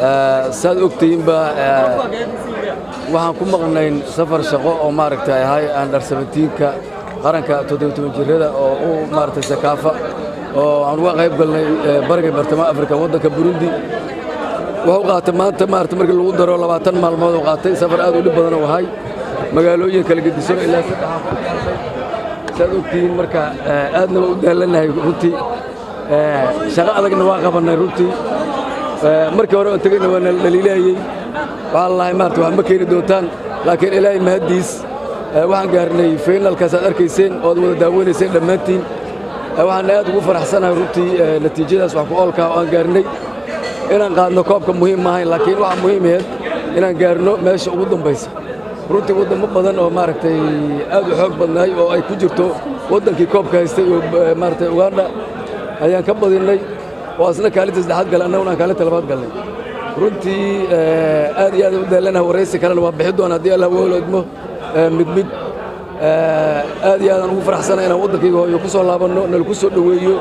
saad ogtihiin ba waxaan ku maqnayn safar shaqo oo maaragtay ahay under 17ka qaranka 17 jirada oo u maaragtay sakaafa oo aan uga qayb galnay bariga bartamaha Afrika waddanka Burundi wuxuu qaatay maanta maaragtay markii lagu daro 20 maalmood oo qaatay safar aad u dhib badan oo ahay magaalooyin kala gedisan ilaa 3 saad ogtihiin marka aadna u daalanahay runtii shaqo adagna waa qabanay runtii markii hore oo tagayna waa dhaliilayay wallahi maartay wax ma keeni doontaan laakiin ilaahay mahadiis waxaan gaarnay finalkaas aad arkayseen oo wada daawanayseen dhammaantiin waxaan aad ugu faraxsanahay runtii natiijadaas wax ku oolka aan gaarnay inaan qaadno koobka muhiim maahay laakiin waxa muhiim ah inaan gaarno meesha ugu dambaysa runtii wadamo badan oo maaragtay aad u xoog badnaay oo ay ku jirto wadankii koobka haystay oo maaragtay Uganda ayaan ka badinay oo asna kaalinta saddexaad galay annaguna kaalinta labaad galnay runtii aad iyo aad u daalanahay wareysi kalena waa bixi doona haddii Allah waalidmo mid aad iyo aad aan ugu faraxsanahay inaan wadankayga hooyo ku soo laabanno nal ku soo dhaweeyo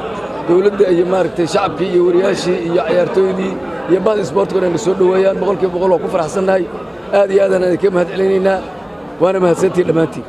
dawladda iyo maaragtay shacabkii iyo wariyaashii iyo ciyaartooydii iyo baad isboortiga inay soo dhaweeyaan boqolkiiba boqol oo ku faraxsanahay aad iyo aad aan ka mahadcelinaynaa waana mahadsantii dhammaantiin